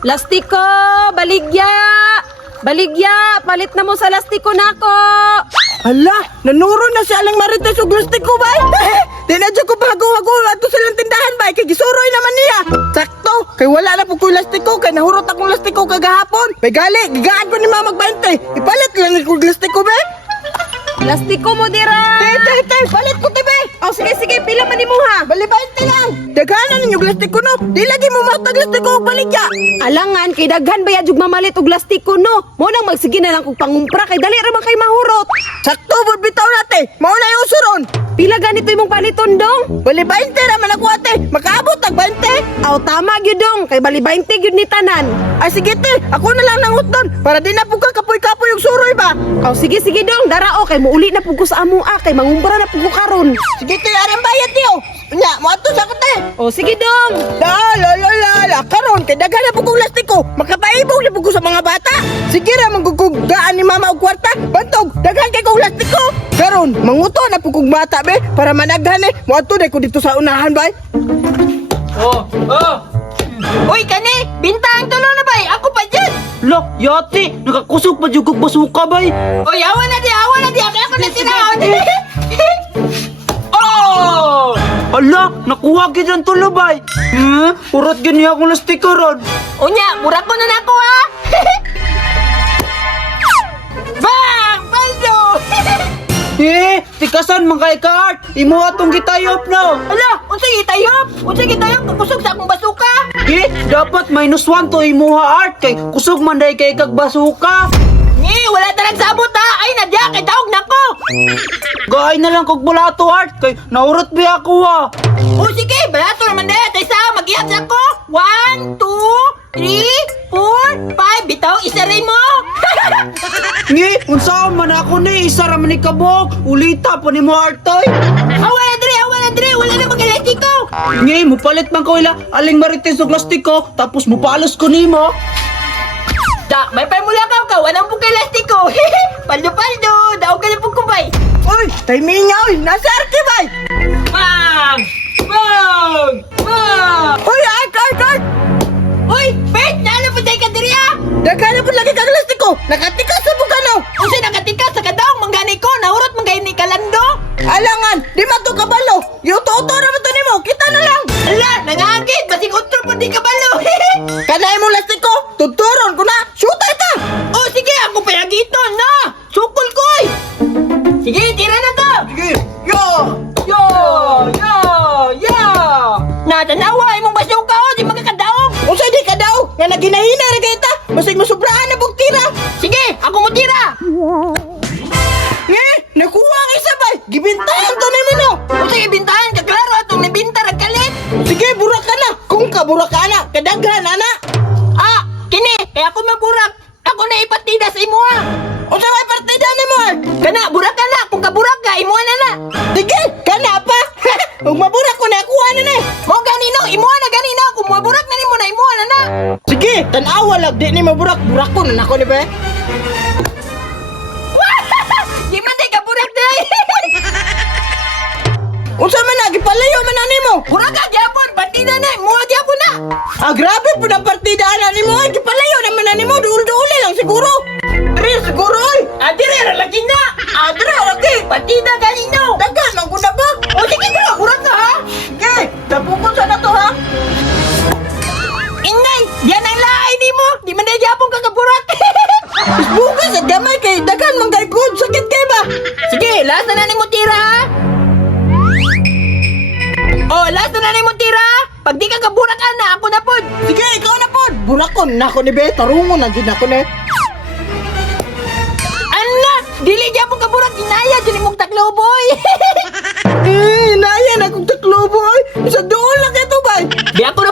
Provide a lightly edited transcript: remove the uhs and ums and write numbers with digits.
Lastiko, baligya! Baligya, palit na mo sa lastiko nako. Hala, nanuro na si Aling Marites og lastiko ba? Di na dyan ko bago-hago ato silang tindahan ba? Kay gisuroy naman niya. Sakto, kay wala na po ko lastiko, kay nahurot akong lastiko kagahapon. May gali, gigaan ko ni Mama mag-20. Ipalit lang ko lastiko ba? Lastiko mo dira. Tay, palit ko tibe. Oh, sige, pila man nimo ha. Bali 20 lang. Daghanan ninyo lastiko no. Di lagi mo matag lastiko og baligya. Alangan kay daghan ba jud mamalit og lastiko no. Mo nang magsige na lang kog pangumpra kay dali ra man kay mahurot. Sakto bud bitaw nate. Mao na yung usuron. Pila ganito imong paliton dong? Bali 20 ra man ako ate. Makaabot tag 20. Aw tama gyud dong kay bali 20 gyud ni tanan. Ay sige te, ako na lang nangut doon para di na po ka kapoy-kapoy yung suroy ba? Aw sige dong darao kay muuli na pug ko sa amo kay mangumpra na pug ko karon. Sige te, arang bayad tiyo. Nya, mo ato sa kote. Oh sige dong. La, karon kay daghan na po kong lastiko. Makapaibog na po ko sa mga bata. Sige ra magugugdaan ni mama og kwarta. Bantog, daghan kay kong lastiko. Karon, manguto na po kong bata be para managhan eh. Mo ato ko dito sa unahan bay. Oh! Uy, kani, bintang tulo na bay. Ako pa dyan. Lo, yati! Nakakusog pa dyan kong basuka, bay! Uy, awan na di. Ako na tinaw. Oh! Ala, nakuha kita ng tulo, bay! Urot gani akong lastiko ron! Unya, mura ko na nako ha. Bang! Paldo! Tikasan man kay ka, Art! Imo atong gitayop no! Ala, unsay gitayop kusog sa akong basuka. Dapat -1 to imuha, Art! Kay kusog man day kay kag basuka! Ni, wala talang sabot ha. Ay, nadya, kay taog nako. Gaay na lang kog bulato, Art! Kay naurot ba ako, ha! O sige, balato naman na. Tay sa, mag-iat na ko. 1, 2, 3, 4, 5. Bitaw, isa rin mo. Ngi, unsa man ako ni isa ra man ni kabog, ulita pa ni mo Artoy. Awan na dre. Wala na mag-elastiko. Ngi, mupalit man ko ila Aling Marites og lastiko, tapos mupalos ko nimo. Da, may pamula ka. Walang pong elastiko. Paldo. Daog ka na pong kumbay. Uy, timing nga, uy. Nasa arke, bay. Bang! Uy, Art! Uy, Bert, naalapatay ka diri ah! Daghan na po lagi kang lastiko! Nakatikas sa bukano! Usi nakatikas sa kadaong manggani ko! Nahurot manggani ni Kalando! Alangan! Di man to kabalo! Yuto-uto naman to nimo! Kita na lang! Ala! Nangagit! Basing utro po di kabalo! Kanay mo lastiko! Tuturon ko na! Shoot ita! Oh, sige! Ako payagito na! Sukol ko'y! Sige, tira na to! Sige, yo! Natanawa imong basuka o di magkakadaog. Unsa di kadaog? Nga naginahina ra kita. Basig mosobrahan na bug tira. Sige, ako mo tira. Nakuha ang isa ba? Gibintahan to nimo no. Unsa gibintahan ka klaro atong nibinta ra kalit. Sige, burak ka na. Kung ka burak ka na, kadaghan ana. Ah, kini, kaya ako maburak. Ako na ipatida sa imo ha. Unsa may partida nimo? Kana burak ka na. Kung ka burak ka, imo na. Sige, kana pa. Kung maburak ko na, kuha na. Mo ganino, imuha na ganino. Kung maburak na nimo na, imuha na. Sige, tanawa lang. Di ni maburak. Burak ko na nako ni ba? Di man di ka burak di. Unsa man na, gipalayo man na nimo. Burak ka, gyapon. Partida na, imuha gyapon na. Ah, grabe po ng partida na nimo. Ay, gipalayo naman na nimo. Duul-duuli lang siguro. Siguro ay. Adire ra lagi na. Adire ra lagi. Partida ganino. Dagan man ko na ba? O sige ka, burak ka ha. Sige, napukot sa na to ha. Ingay, yan ang laay ni mo. Di man na yapon ka kaburak. Bukas at gamay kay dagan man kay good. Sakit kay ba? Sige, last na ni mo tira ha. Oh, last na ni mo tira. Pag di ka kaburak na, ako na pod. Sige, ikaw na pod. Burakon na ako ni Be. Tarungon na din ako ni. Dili gyapon ka burak inaya dili mong taklo boy. Inaya na kong taklo boy. Sa doon lang ito bay. Di ako na